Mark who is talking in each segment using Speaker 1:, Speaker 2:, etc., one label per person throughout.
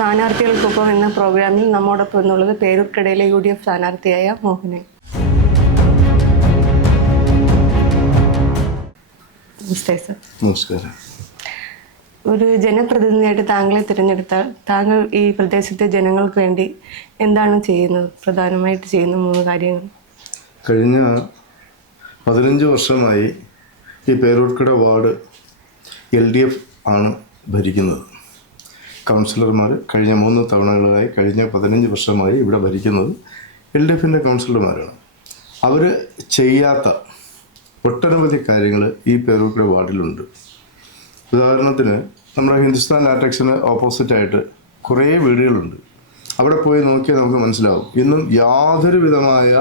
Speaker 1: സ്ഥാനാർത്ഥികൾക്കൊപ്പം എന്ന പ്രോഗ്രാമിൽ നമ്മോടൊപ്പം എന്നുള്ളത് പേരൂർക്കടയിലെ യു ഡി എഫ് സ്ഥാനാർത്ഥിയായ മോഹനൻ. നമസ്തേ സർ.
Speaker 2: നമസ്കാരം.
Speaker 1: ഒരു ജനപ്രതിനിധിയായിട്ട് താങ്കളെ തിരഞ്ഞെടുത്താൽ താങ്കൾ ഈ പ്രദേശത്തെ ജനങ്ങൾക്ക് വേണ്ടി എന്താണ് ചെയ്യുന്നത്? പ്രധാനമായിട്ട് ചെയ്യുന്ന മൂന്ന് കാര്യങ്ങൾ.
Speaker 2: കഴിഞ്ഞ പതിനഞ്ച് വർഷമായി ഈ Peroorkada ward L D F ആണ് ഭരിക്കുന്നത്. കൗൺസിലർമാർ കഴിഞ്ഞ മൂന്ന് തവണകളായി കഴിഞ്ഞ പതിനഞ്ച് വർഷമായി ഇവിടെ ഭരിക്കുന്നത് എൽ ഡി എഫിന്റെ കൗൺസിലർമാരാണ്. അവർ ചെയ്യാത്ത ഒട്ടനവധി കാര്യങ്ങൾ ഈ പേരൂക്കിയുടെ വാർഡിലുണ്ട്. ഉദാഹരണത്തിന് നമ്മുടെ ഹിന്ദുസ്ഥാൻ ലാറ്റക്സിന് ഓപ്പോസിറ്റായിട്ട് കുറേ വീടുകളുണ്ട്. അവിടെ പോയി നോക്കിയാൽ നമുക്ക് മനസ്സിലാവും. ഇന്നും യാതൊരു വിധമായ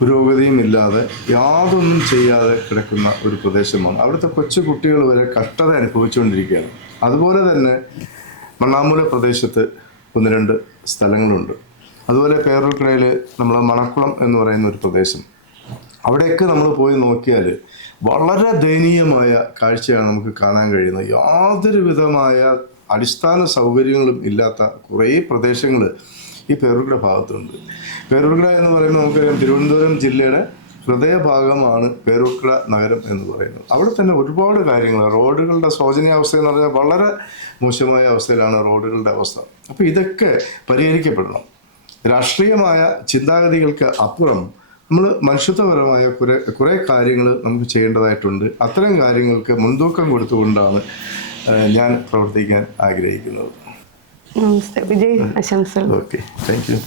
Speaker 2: പുരോഗതിയും ഇല്ലാതെ യാതൊന്നും ചെയ്യാതെ കിടക്കുന്ന ഒരു പ്രദേശമാണ്. അവിടുത്തെ കൊച്ചു കുട്ടികൾ വരെ കഷ്ടത അനുഭവിച്ചുകൊണ്ടിരിക്കുകയാണ്. അതുപോലെ തന്നെ മണ്ണാമൂല പ്രദേശത്ത് ഒന്ന് രണ്ട് സ്ഥലങ്ങളുണ്ട്. അതുപോലെ പേരൂർക്കടയിൽ നമ്മളെ മണക്കുളം എന്ന് പറയുന്ന ഒരു പ്രദേശം. അവിടെയൊക്കെ നമ്മൾ പോയി നോക്കിയാൽ വളരെ ദയനീയമായ കാഴ്ചയാണ് നമുക്ക് കാണാൻ കഴിയുന്നത്. യാതൊരു വിധമായ അടിസ്ഥാന സൗകര്യങ്ങളും ഇല്ലാത്ത കുറേ പ്രദേശങ്ങൾ ഈ പേരൂർക്കട ഭാഗത്തുണ്ട്. പേരൂർക്കട എന്ന് പറയുമ്പോൾ നമുക്കറിയാം തിരുവനന്തപുരം ജില്ലയുടെ ഹൃദയഭാഗമാണ് പേരൂർക്കട നഗരം എന്ന് പറയുന്നത്. അവിടെ തന്നെ ഒരുപാട് കാര്യങ്ങൾ റോഡുകളുടെ ശോചനീയാവസ്ഥ എന്ന് പറഞ്ഞാൽ വളരെ മോശമായ അവസ്ഥയിലാണ് റോഡുകളുടെ അവസ്ഥ. അപ്പോൾ ഇതൊക്കെ പരിഹരിക്കപ്പെടണം. രാഷ്ട്രീയമായ ചിന്താഗതികൾക്ക് അപ്പുറം നമ്മൾ മനുഷ്യത്വപരമായ കുറെ കുറേ കാര്യങ്ങൾ നമുക്ക് ചെയ്യേണ്ടതായിട്ടുണ്ട്. അത്തരം കാര്യങ്ങൾക്ക് മുൻതൂക്കം കൊടുത്തുകൊണ്ടാണ് ഞാൻ പ്രവർത്തിക്കാൻ ആഗ്രഹിക്കുന്നത്.
Speaker 1: നമസ്തേ വിജയ് ആശംസകൾ
Speaker 2: ഓക്കെ താങ്ക് യു